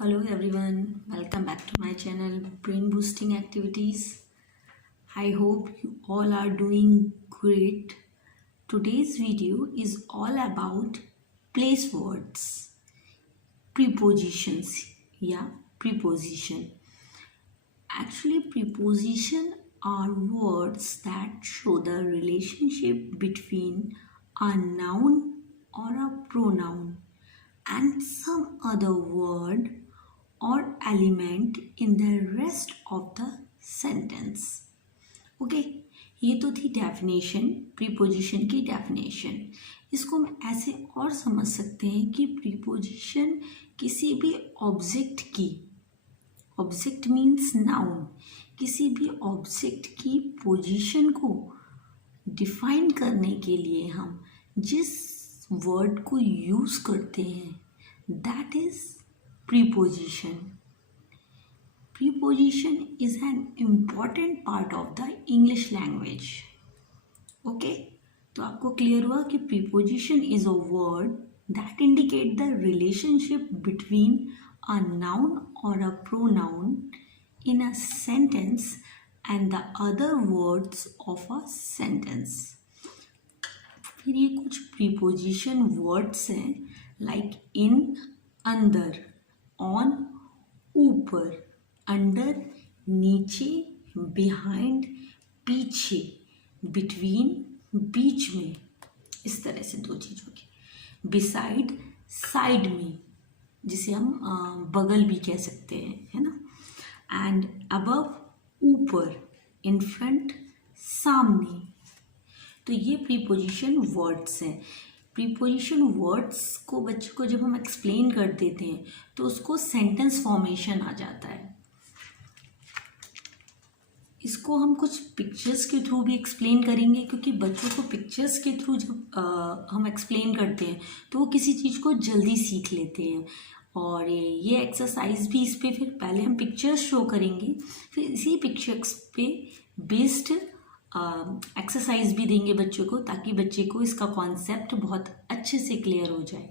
Hello everyone, welcome back to my channel Brain Boosting Activities. I hope you all are doing great. Today's video is all about place words, prepositions. Yeah, preposition. Actually, preposition are words that show the relationship between a noun or a pronoun and some other word or element in the rest of the sentence. Okay, ये तो थी definition, preposition की definition. इसको हम ऐसे और समझ सकते हैं कि प्रीपोजिशन किसी भी ऑब्जेक्ट की, ऑब्जेक्ट मीन्स नाउन, किसी भी ऑब्जेक्ट की पोजीशन को डिफाइन करने के लिए हम जिस वर्ड को यूज़ करते हैं that is preposition. Preposition is an important part of the English language. Okay? तो आपको क्लियर हुआ कि preposition is a word that indicate the relationship between a noun or a pronoun in a sentence and the other words of a sentence. फिर ये कुछ preposition words हैं like in, अंदर, on, ऊपर, अंडर, नीचे, behind, पीछे, between, बीच में, इस तरह से दो चीज़ों की। बिसाइड, साइड में, जिसे हम बगल भी कह सकते हैं, है ना। एंड अबव, ऊपर, इन फ्रंट, सामने। तो ये प्रीपोजिशन वर्ड्स हैं। प्रीपोजिशन वर्ड्स को बच्चों को जब हम एक्सप्लेन कर देते हैं तो उसको सेंटेंस फॉर्मेशन आ जाता है। इसको हम कुछ पिक्चर्स के थ्रू भी एक्सप्लेन करेंगे, क्योंकि बच्चों को पिक्चर्स के थ्रू जब हम एक्सप्लेन करते हैं तो वो किसी चीज़ को जल्दी सीख लेते हैं। और ये एक्सरसाइज भी इस पे फिर पहले हम पिक्चर्स शो करेंगे, फिर इसी पिक्चर्स पे बेस्ड एक्सरसाइज भी देंगे बच्चों को, ताकि बच्चे को इसका कॉन्सेप्ट बहुत अच्छे से क्लियर हो जाए।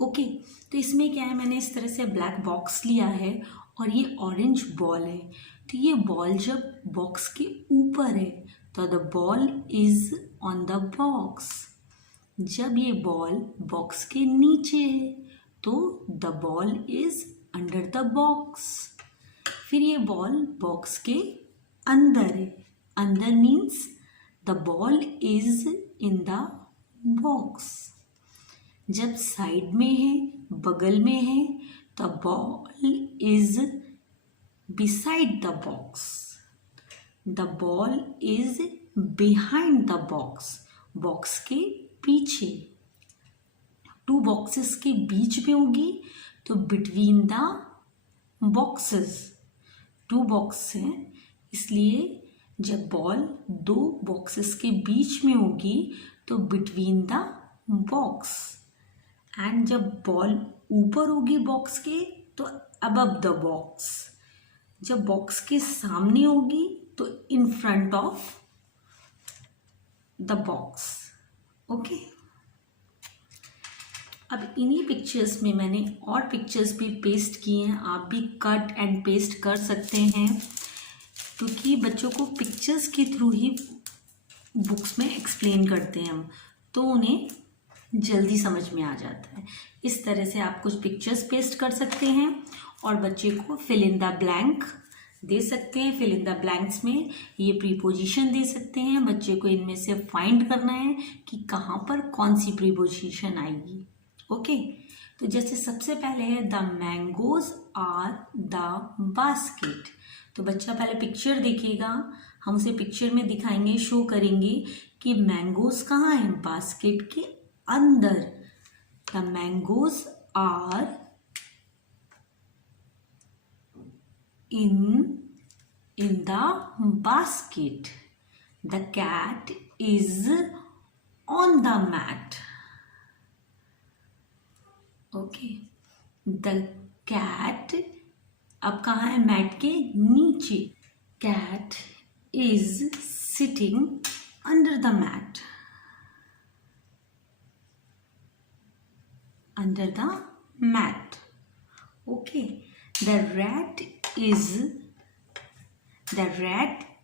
ओके, तो इसमें क्या है, मैंने इस तरह से ब्लैक बॉक्स लिया है और ये ऑरेंज बॉल है। तो ये बॉल जब बॉक्स के ऊपर है तो the ball is on the box. जब ये बॉल बॉक्स के नीचे है तो the ball is under the box. फिर ये बॉल बॉक्स के अंदर है, अंदर means the ball is in the box. जब साइड में है, बगल में है, the ball is beside the box. The ball is behind the box, box के पीछे। टू बॉक्सेस के बीच में होगी तो between the boxes. To box हैं, इसलिए जब बॉल दो बॉक्सेस के बीच में होगी तो बिटवीन द बॉक्स। एंड जब बॉल ऊपर होगी बॉक्स के तो अबव द बॉक्स। जब बॉक्स के सामने होगी तो in front of the box. Okay, अब इन्हीं पिक्चर्स में मैंने और पिक्चर्स भी पेस्ट किए हैं, आप भी कट एंड पेस्ट कर सकते हैं, क्योंकि बच्चों को पिक्चर्स के थ्रू ही बुक्स में एक्सप्लेन करते हैं हम, तो उन्हें जल्दी समझ में आ जाता है। इस तरह से आप कुछ पिक्चर्स पेस्ट कर सकते हैं और बच्चे को फिल इन द ब्लैंक दे सकते हैं। फिल इन द ब्लैंक्स में ये प्रीपोजिशन दे सकते हैं। बच्चे को इनमें से फाइंड करना है कि कहाँ पर कौन सी प्रीपोजिशन आएगी। ओके, तो जैसे सबसे पहले है the mangoes are the basket. तो बच्चा पहले पिक्चर देखेगा, हम उसे पिक्चर में दिखाएंगे, शो करेंगे कि मैंगोज कहाँ हैं, बास्केट के अंदर। The mangoes are in the basket. The cat is on the mat. Okay, the cat अब कहाँ है, मैट के नीचे। Cat is sitting under the mat, under the mat. Okay, The rat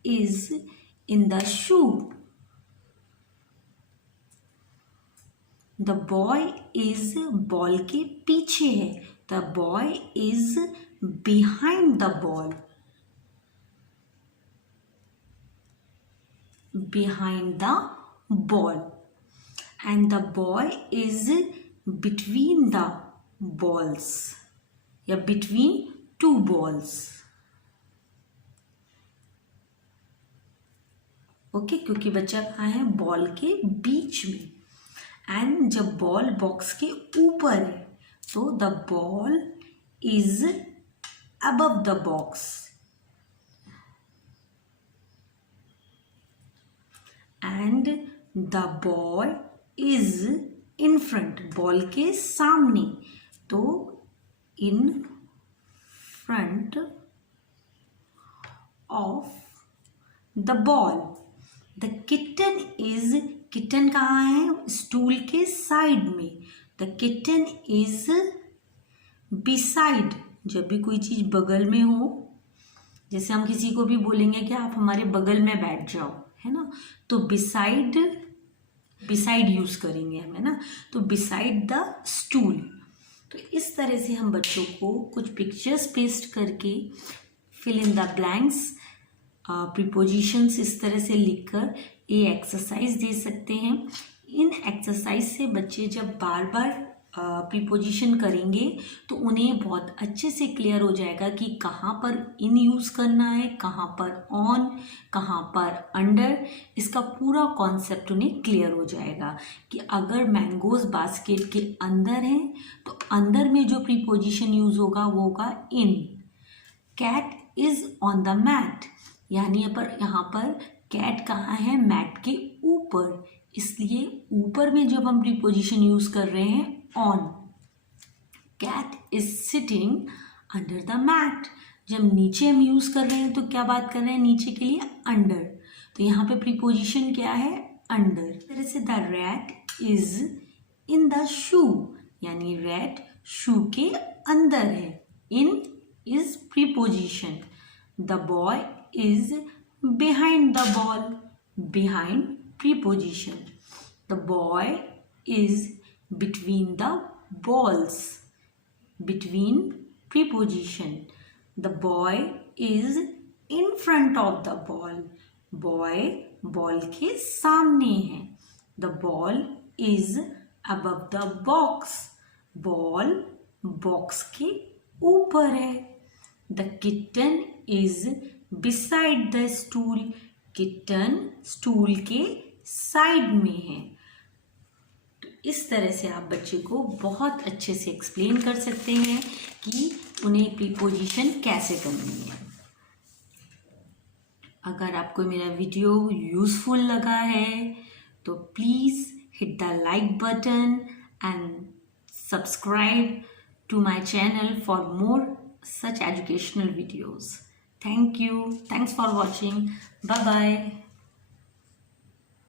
is in the shoe. The boy is ball के पीछे है. The boy is behind the ball. Behind the ball. And the boy is between the balls. या between two balls. Okay, क्योंकि बच्चा कहाँ है? Ball के बीच में. एंड जब बॉल बॉक्स के ऊपर है तो the ball is above the box. And the boy is in front. Ball के सामने. तो in front of the ball. The kitten is. Kitten कहाँ है? स्टूल के साइड में. The kitten is beside. जब भी कोई चीज बगल में हो, जैसे हम किसी को भी बोलेंगे कि आप हमारे बगल में बैठ जाओ, है ना, तो बिसाइड यूज करेंगे हम, है ना. तो बिसाइड द स्टूल. तो इस तरह से हम बच्चों को कुछ पिक्चर्स पेस्ट करके fill in the blanks, prepositions इस तरह से लिखकर ये एक्सरसाइज दे सकते हैं. इन एक्सरसाइज से बच्चे जब बार बार प्रीपोजिशन करेंगे तो उन्हें बहुत अच्छे से क्लियर हो जाएगा कि कहाँ पर इन यूज़ करना है, कहाँ पर ऑन, कहाँ पर अंडर. इसका पूरा कॉन्सेप्ट उन्हें क्लियर हो जाएगा कि अगर मैंगोज बास्केट के अंदर हैं तो अंदर में जो प्रीपोजिशन यूज़ होगा वो होगा in. Cat is on the mat. यानी यहाँ पर कैट कहाँ है? मैट के ऊपर. इसलिए ऊपर में जब हम प्रीपोजिशन यूज कर रहे हैं on. Cat is sitting under the mat. जब नीचे हम यूज कर रहे हैं तो क्या बात कर रहे हैं? नीचे के लिए अंडर. तो यहाँ पे प्रीपोजिशन क्या है? अंडर. इस तरह से the rat is in the shoe. यानी रैट शू के अंदर है. In is preposition. The boy is behind the ball. Behind preposition. The boy is between the balls. Between preposition. The boy is in front of the ball. Boy ball के सामने है. The ball is above the box. Ball box के ऊपर है. The kitten is beside the stool. Kitten stool के side में है. तो इस तरह से आप बच्चे को बहुत अच्छे से एक्सप्लेन कर सकते हैं कि उन्हें प्रीपोजिशन कैसे करनी है. अगर आपको मेरा वीडियो यूजफुल लगा है तो please hit the like button and subscribe to my channel for more such educational videos. Thank you. Thanks for watching. Bye bye.